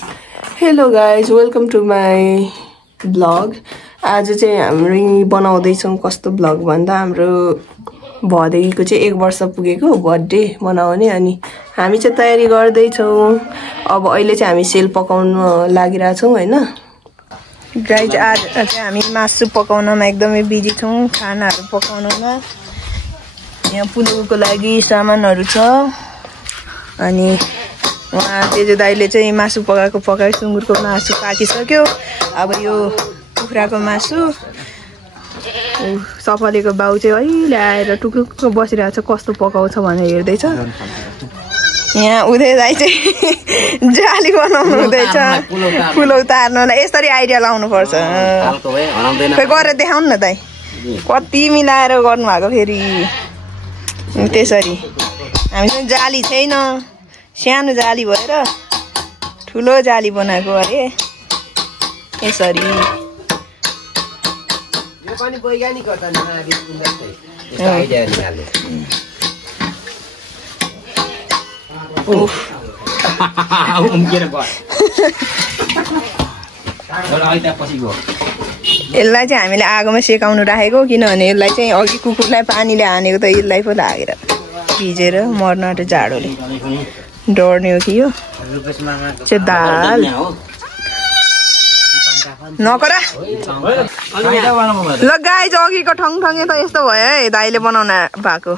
Hello guys, welcome to my vlog. आज चाहिँ हामी बनाउँदैछौं कस्तो भ्लग भन्दा हाम्रो भदैको चाहिँ 1 वर्ष पुगेको बर्थडे मनाउने अनि हामी चाहिँ तयारी गर्दै छौं। अब अहिले चाहिँ हामी सेल पकाउन लागिरा छौं हैन। गाइज आज चाहिँ हामी मासु पकाउनमा एकदमै बिजी छौं, खानाहरु पकाउनमा। यहाँ पुलुको लागि सामानहरु छ अनि वहाँ तेजु दाइले चाहिँ मासु पकाई सुँगुरको मासु पाकिसक्यो। अब यो कुखुराको मासु सफलेको बाउ चाहिँ अहिले आएर टुक्क बसिरहेछ कस्तो पकाउँछ भनेर हेर्दैछ। यहाँ उदय दाइ चाहिँ जाली बनाउनु हुँदैछ पुलौ तार्नलाई। यसरी आइडिया लाउनु पर्छ। खै गरेर देखाउनु न दाइ कति मिलाएर गर्नु भएको फेरि। त्यसरी हामीसँग जाली छैन, सानो जाली भएर ठुलो जाली बनाएको अरे यसरी। यो पनि वैज्ञानिक हो त नागरिक जस्तै यस्तो आइडिया निकाल्नु। उफ उम्केर गयो। होला आइता पछि गयो। यसलाई चाहिँ हामीले आगोमा सेकाउनु राखेको किनभने यसलाई चाहिँ अघि कुकुरलाई पानीले हानेको त यसलाई पो लागेर भिजेर मर्न आँट्यो जाडोले। डर्ने हो कि यो चाहिँ दाल नकरा। ल गाइज अघिको ठङठङे त यस्तो भयो है दाइले बनाउन भएको।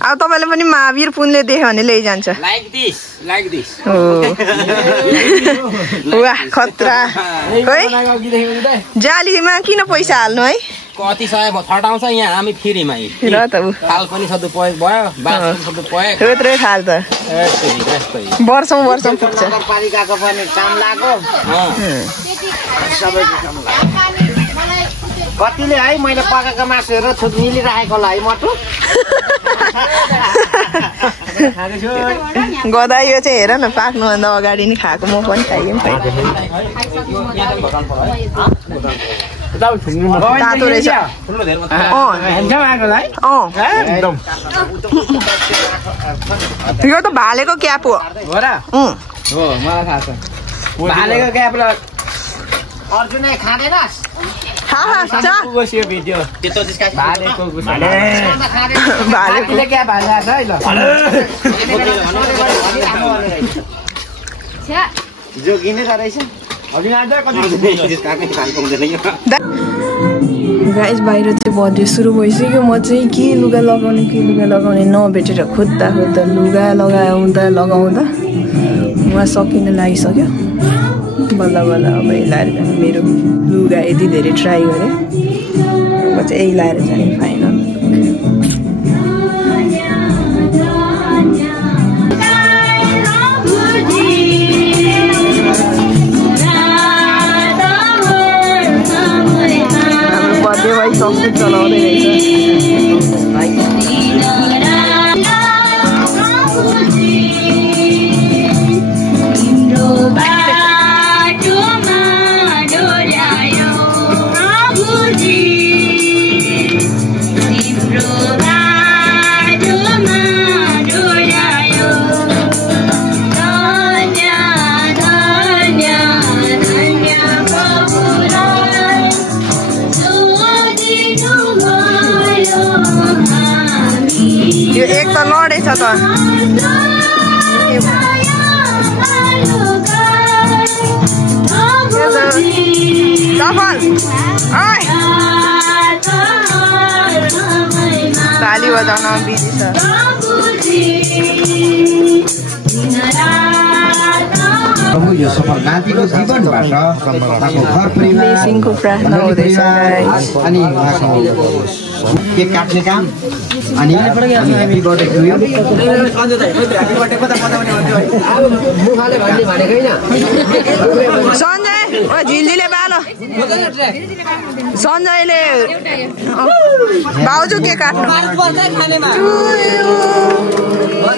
अब तपाईले पनि महावीर पुनले देख्यो भने लैजान्छ। वाह खतरा। जालीमा किन पैसा हाल्नु है? कति सय फटाउँछ यहाँ हामी फ्रीमा र त थाल पनि सदुपयोग भयो, बास पनि सदुपयोग। त्यत्रै थाल त वर्षौं पुग्छ। नगरपालिकाको पनि काम लाग्यो, सबैको काम लाग्यो। कतिले है मैले पकाएको मासुहरू थुक मिलिराखेको होला है मटु। गदा यो चाहिँ हेर न पाक्नुभन्दा अगाडि नै खाएको म पनि खाइए तातो रहेछ। यो त भालेको क्याप हो। मलाई थाहा छ भालेको क्यापलाई अर्जुनै खाँदैनस्? भालेले क्या भाले छ है। ल जोगिने रहेछ। गाइस बाहिर चाहिँ बर्थडे सुरु भइसक्यो। म चाहिँ के लुगा लगाउने नभेटेर खोज्दा लुगा लगाउँदा उहाँ सकिन लागिसक्यो। बल्ल बल्ल अब यही लाएर जाने। मेरो लुगा यति धेरै ट्राई गरेँ, म चाहिँ यही लाएर जाने फाइनल। हाम्रो बर्थडे भाइ सक्सेस चलाउँदै रहेछ। यो एक त लडेछ त। ताली बजाउन बिजी छ। यो सफल नातिको जीवनबाट उहाँको घर ब्लेसिङको प्रार्थना हुँदैछ गाइस। अनि उहाँको केक काट्ने काम अनि happy birthday to you. Sanjay ओ झिल्लीले बालो सञ्जयले भाउजू के काट्नु।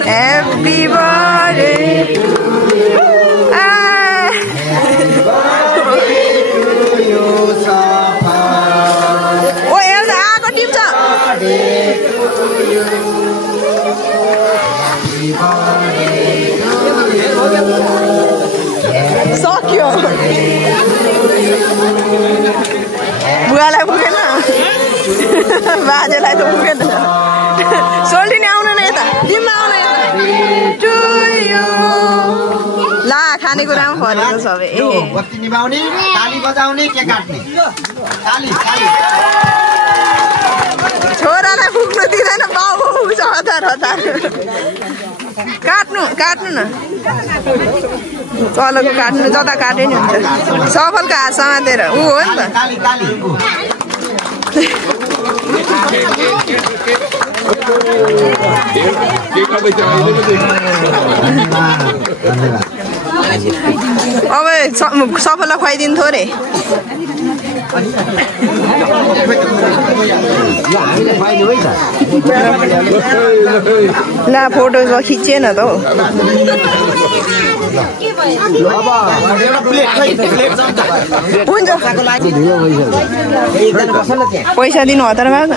ह्यापी बर्थडे ओ एउटा आगो टिप्छ। बुवालाई पुगेन बाजेलाई त पुगेन सोल्टिनी आउनु न यता जिम्मा आउनु यता ला खानेकुरा पनि फरेको सबै बत्ती निभाउने ताली बजाउने के काट्ने ताली ताली छोरालाई पुग्नु दिँदैन बाउ छ हतार हतार काट्नु काट्नु न चलोको काट्नु जता काटे नि हुन्छ सफलको हात समातेर ऊ हो नि त ताली ताली अब सफललाई खुवाइदिनु थोरै ला फोटो खिचेन त हौ हुन्छ पैसा दिनु हतार बाबा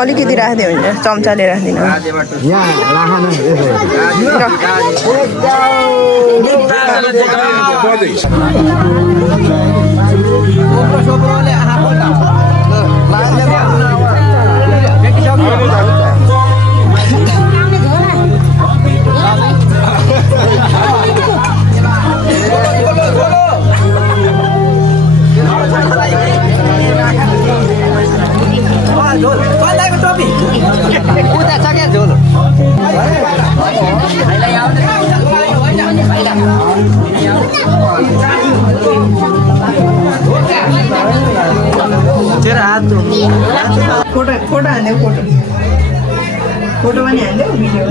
अलिकति राखिदियो हुन्छ चम्चाले राखिदिनु फोटो फोटो हान्देऊ फोटो फोटो पनि हान्देऊ भिडियो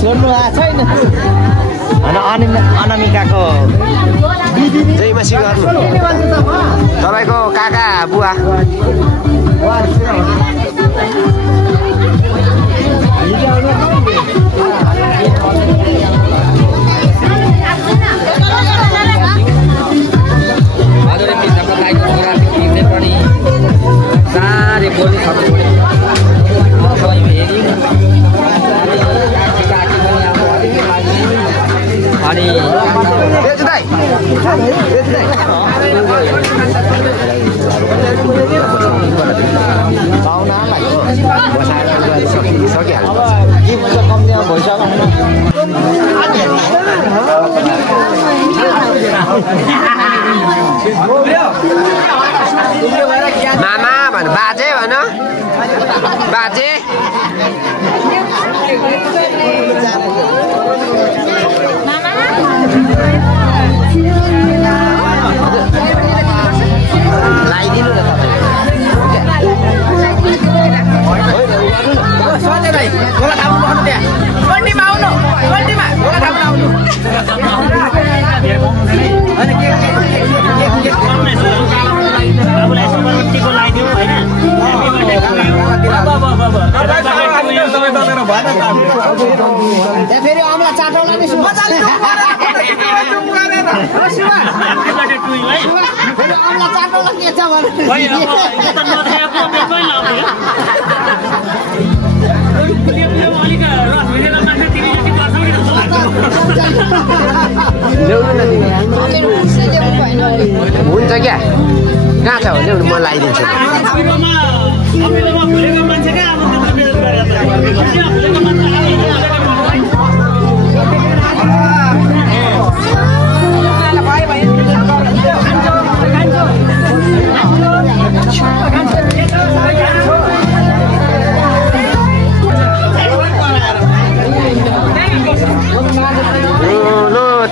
छोड्नु छैन अनामिकाको जयमसी गर्नु तपाईँको काका बुवा मामा भन बाजे भन बाजे लाइदिनु न तपाईँ फेरि अमला चाटौला नि मजाले अमला चाटौला के छ हुन्छ क्या कहाँ छ ल्याउनु म लगाइदिन्छु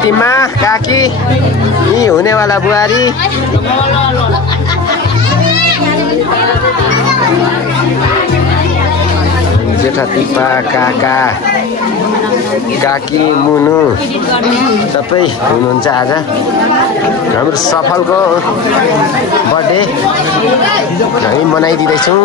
तिम्मा काकी यी हुनेवाला बुहारी जेठा तिप्पा काका काकी मुनु सबै हुनुहुन्छ आज हाम्रो सफलको बर्थडे हामी मनाइदिँदैछौँ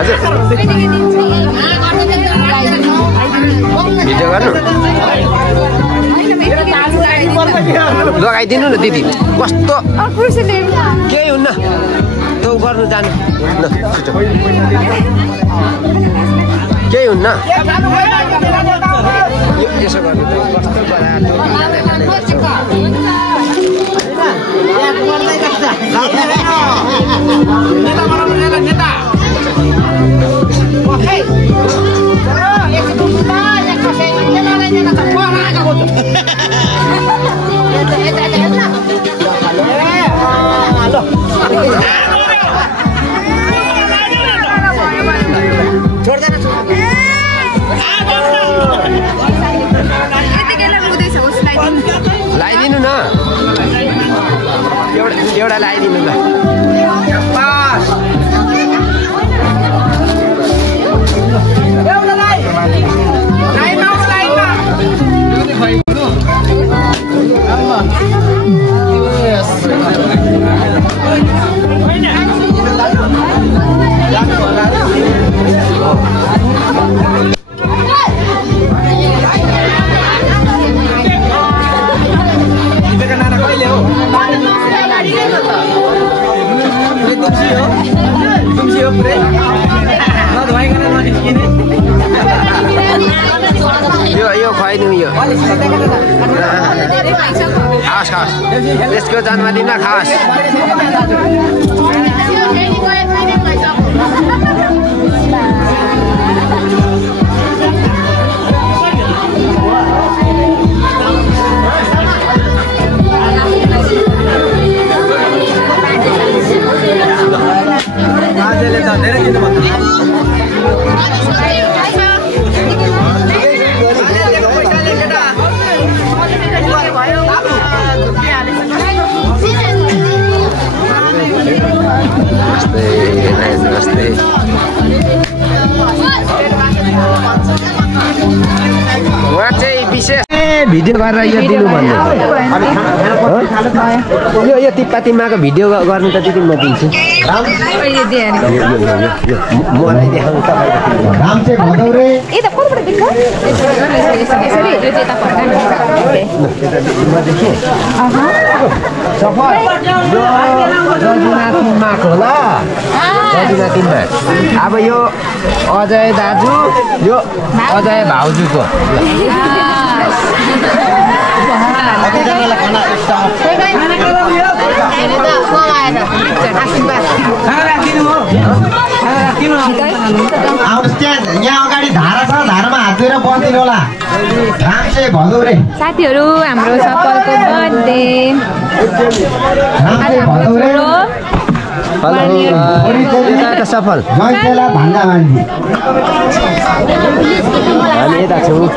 हजुर भिडियो गर्नु लगाइदिनु न दिदी कस्तो केही हुन्न तँ गर्नु जानु ल छिटो केही हुन्न यसो गर्नु कस्तो लगाइदिनु न एउटा लगाइदिनु ल यो खुवाइदिउँ यो खास खास यसको जन्मदिनमा खास उहाँ चाहिँ विशेष भिडियो गरेर यो दिनु भन्नु यो तिप्पातिम्माको भिडियो गर्नु त दिदी म दिन्छु मलाई देखाउनु होला अब यो अजय दाजु यो अजय भाउजूको यहाँ अगाडि धारा छ धारामा हात धोएर बस्दिनु होला रामसे भदौरे साथीहरू हाम्रो सफलको बर्थडे रामसे भदौरे सफल जयसेला भान्जा मान्छे हामी यता छौँ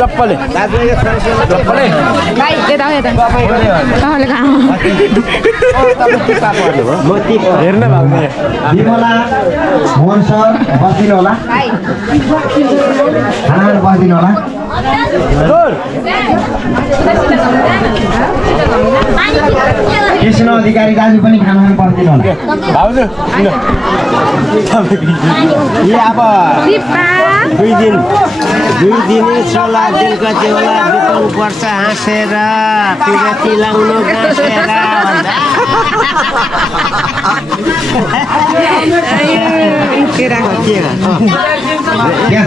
चप्पल हेर्न विमला मोहन सर बस्दिनु होला खाना बस्दिनु होला कृष्ण अधिकारी दाजु पनि खाना बस्दिनु होला अब 2 दिन 16 दिन कति होला बिताउनु पर्छ हाँसेर पिराती लाउनु गाँसेर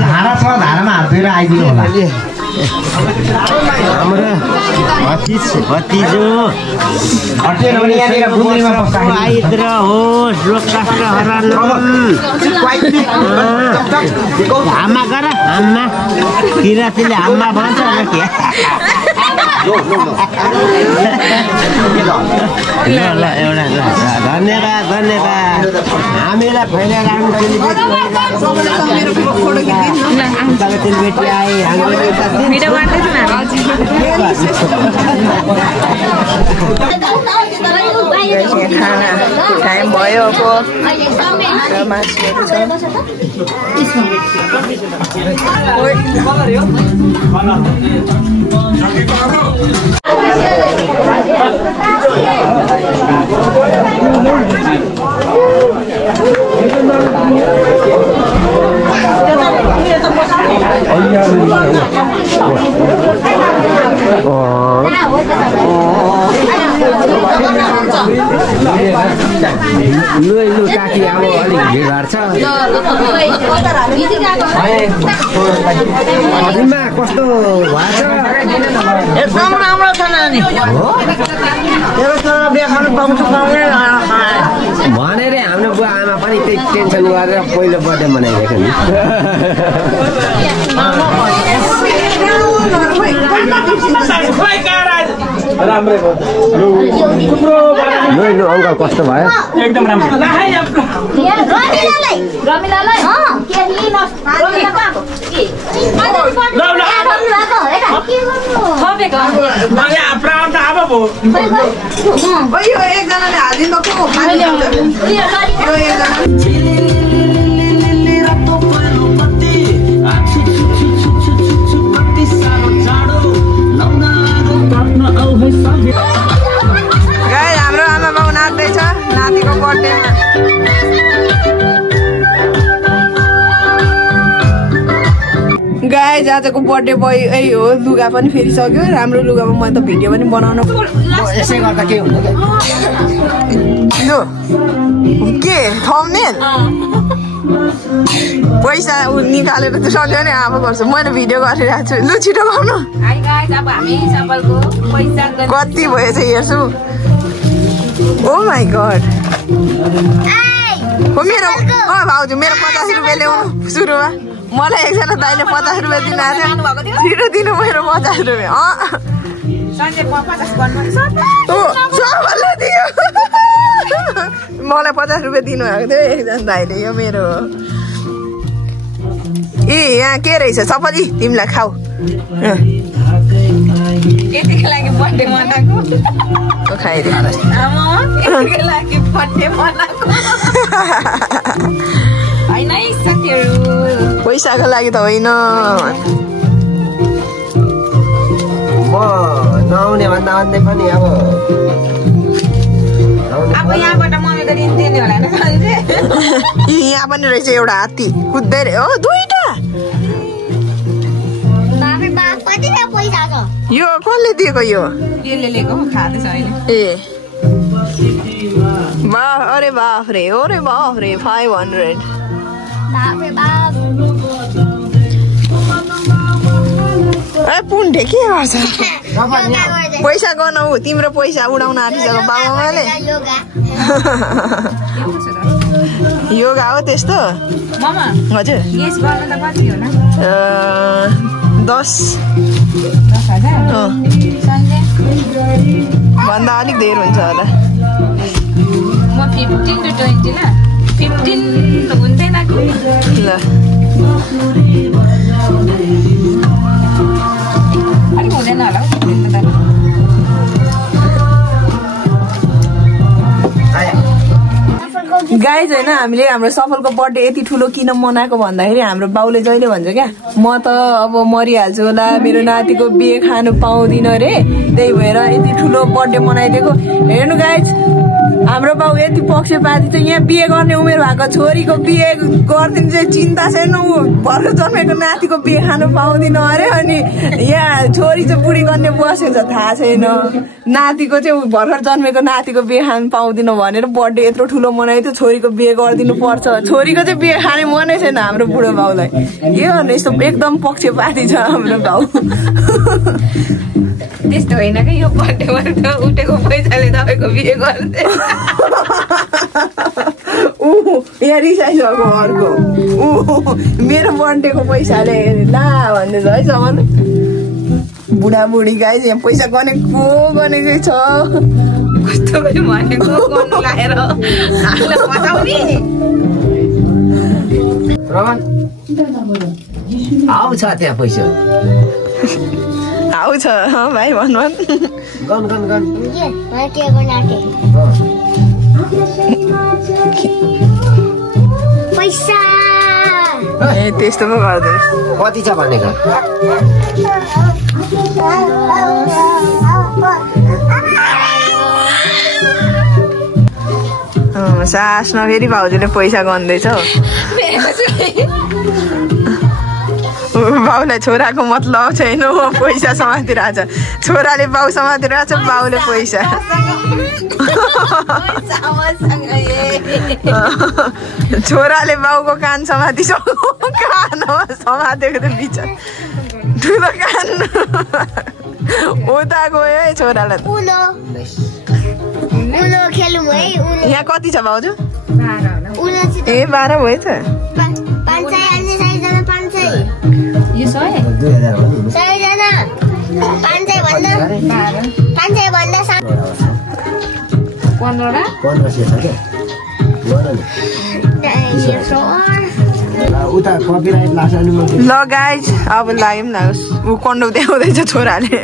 धारा छ धारामा हात धोएर आइदिनु होला हाम्रो भतिजो आइद्र होस् रोग कष्ट हरान हाम्मा गर हाम्मा किरातीले हाम्मा भन्छ ल एउटा धन्यवाद धन्यवाद हामीलाई फैलाइरहनु चेलीबेटी आए हाम्रो गाइस यहाँ खानाको टाइम भयो अब र मासुहरू छ लु काकी अब अलिक भिडभाड छ हजुरमा कस्तो भएछ एकदम राम्रो छ नानी तेरोसँग बिहा खानु पाउँछु भनेर हाम्रो बुवा आमा पनि त्यही टेन्सन गरेर पहिलो बर्थडे मनाइदिएको नि लु अङ्कल कस्तो भयो एकदम राम्रो एकजनाले हालिदिनु को गाइस हाम्रो आमा बाउ नाच्दैछ नातिको बर्थडेमा गाइस आजको बर्थडे बोय हो लुगा पनि फेरिसक्यो राम्रो लुगामा म त भिडियो पनि बनाउन यसै गर्दा के हुन्छ लु के थम्बनेल पैसा निकालेर त सक्यो नि अब गर्छु मैले भिडियो गरिरहेको छु लु छिटो गाउनु कति भयो चाहिँ हेर्छु ओ माई गड हो मेरो भाउजू मेरो 50 रुपियाँ ल्याउनु सुरुमा मलाई एकजना दाइले 50 रुपियाँ दिनु आएको थियो छिटो दिनु मेरो 50 रुपियाँ मलाई 50 रुपियाँ दिनु भएको थियो एकजना दाइले यो मेरो ए यहाँ के रहेछ सपली तिमीलाई खाऊ यतिको लागि बर्थडे मनाएको खाइदिनु यतिको लागि बर्थडे मनाएको होइन है साथीहरू पैसाको लागि त होइन म नआउने भन्दा अन्दै पनि अब यहाँबाट मम्मीको ऋण दिने होला नि यहाँ पनि रहेछ एउटा हात्ती कुद्दै हो दुईटा यो कसले दिएको यो यसले लिएको खाँदैछ अहिले ए अरे बाफ रे 500 ए पुण्डे के गर्छ पैसा गनाऊ तिम्रो पैसा उडाउन आँटिसक्यो बाबामाले योगा हो त्यस्तो मामा हजुर गेस गर्न त कति होला 10,000 भन्दा अलिक धेरै हुन्छ होला म 15 to 20 ल 15 हुँदैन कि ल अलिक हुँदैन होला गाइज होइन हामीले हाम्रो सफलको बर्थडे यति ठुलो किन मनाएको भन्दाखेरि हाम्रो बाउले जहिले भन्छ क्या म त अब मरिहाल्छु होला मेरो नातिको बिहे खानु पाउँदिनँ रे त्यही भएर यति ठुलो बर्थडे मनाइदिएको हेर्नु गाइज हाम्रो बाउ यति पक्षपाती चाहिँ यहाँ बिहे गर्ने उमेर भएको छोरीको बिहे गरिदिनु चाहिँ चिन्ता छैन ऊ भर्खर जन्मेको नातिको बिहे खानु पाउँदिनँ अरे अनि यहाँ छोरी चाहिँ बुढी गर्ने बसेको छ थाहा छैन नातिको चाहिँ भर्खर जन्मेको नातिको बिहे खानु पाउँदिनँ भनेर बर्थडे यत्रो ठुलो मनाइदियो छोरीको बिहे गरिदिनु पर्छ छोरीको चाहिँ बिहे खाने मनै छैन हाम्रो बुढो बाउलाई के गर्नु यस्तो एकदम पक्षपाती छ हाम्रो बाउ त्यस्तो होइन कि यो बर्थडेमा त उठेको पैसाले तपाईँको बिहे गर्दै यहाँ रिसाइसक्यो अर्को मेरो बर्थडेको पैसाले ला भन्दैछ है सामान बुढाबुढी गाई यहाँ पैसा गनेको गनेकै छ कस्तो भनेको गर्नु लाएर हामीलाई फसाउने आउँछ त्यहाँ पैसा आउँछ भाइ भन गन गन गन के गर्न आँटे पैसा ए त्यस्तो पो गर्दै कति छ भनेको सास नफेरि भाउजूले पैसा गन्दैछ बाउलाई छोराको मतलब छैन पैसा समातिरहेछ छोराले बाउ समातिरहेछ बाउले पैसा छोराले बाउको कान समाति कानमा समातेको त बिचरा ठुलो कान उता गयो है छोरालाई उनो खेलौँ है यहाँ कति छ भाउजू उनो ए 12 भयो त 500 जना 500 यो 100 जना 500 भन्दा 15 1500 छ क्या उता कपिराइट लाग्छ ल गाइज अब लाग्यो न ऊ कन्डो देखाउँदैछ छोराले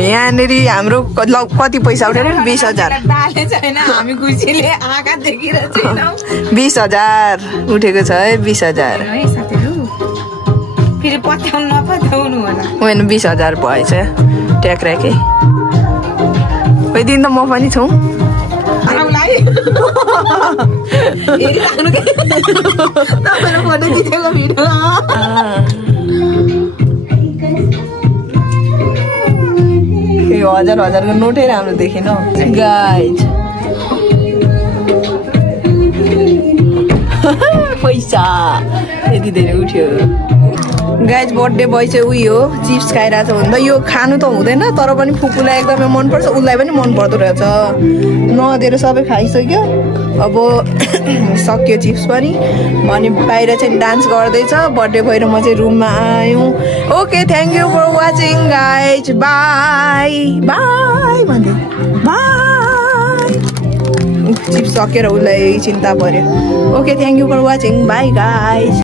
यहाँनिर हाम्रो कति पैसा उठेर 20,000 दाले छैन हामी खुसीले आँखा देखिरहेको छैनौँ 20,000 उठेको छ है 20,000 है साथीहरु फेरि पत्याउनु नपत्याउनु होला होइन 20,000 भएछ ट्याक्राकै ओइ दिन त म पनि छु आउलाई हेरिराख्नु के तपाईले फोटो खिचेको भिडियो हजार को नोटै राम्रो देखेन गाइज पैसा यति धेरै उठ्यो गाइज बर्थडे बोय चाहिँ उयो चिप्स खाइरहेछ भन्दा यो खानु त हुँदैन तर पनि फुपूलाई एकदमै मनपर्छ उसलाई पनि मन पर्दो रहेछ नदिएर सबै खाइसक्यो अब सक्यो चिप्स पनि अनि बाहिर चाहिँ डान्स गर्दैछ बर्थडे भएर म चाहिँ रुममा आयौँ okay thank you for watching guys bye bye भन्दै बाई चिप्स सकेर उसलाई चिन्ता पर्यो okay thank you for watching bye guys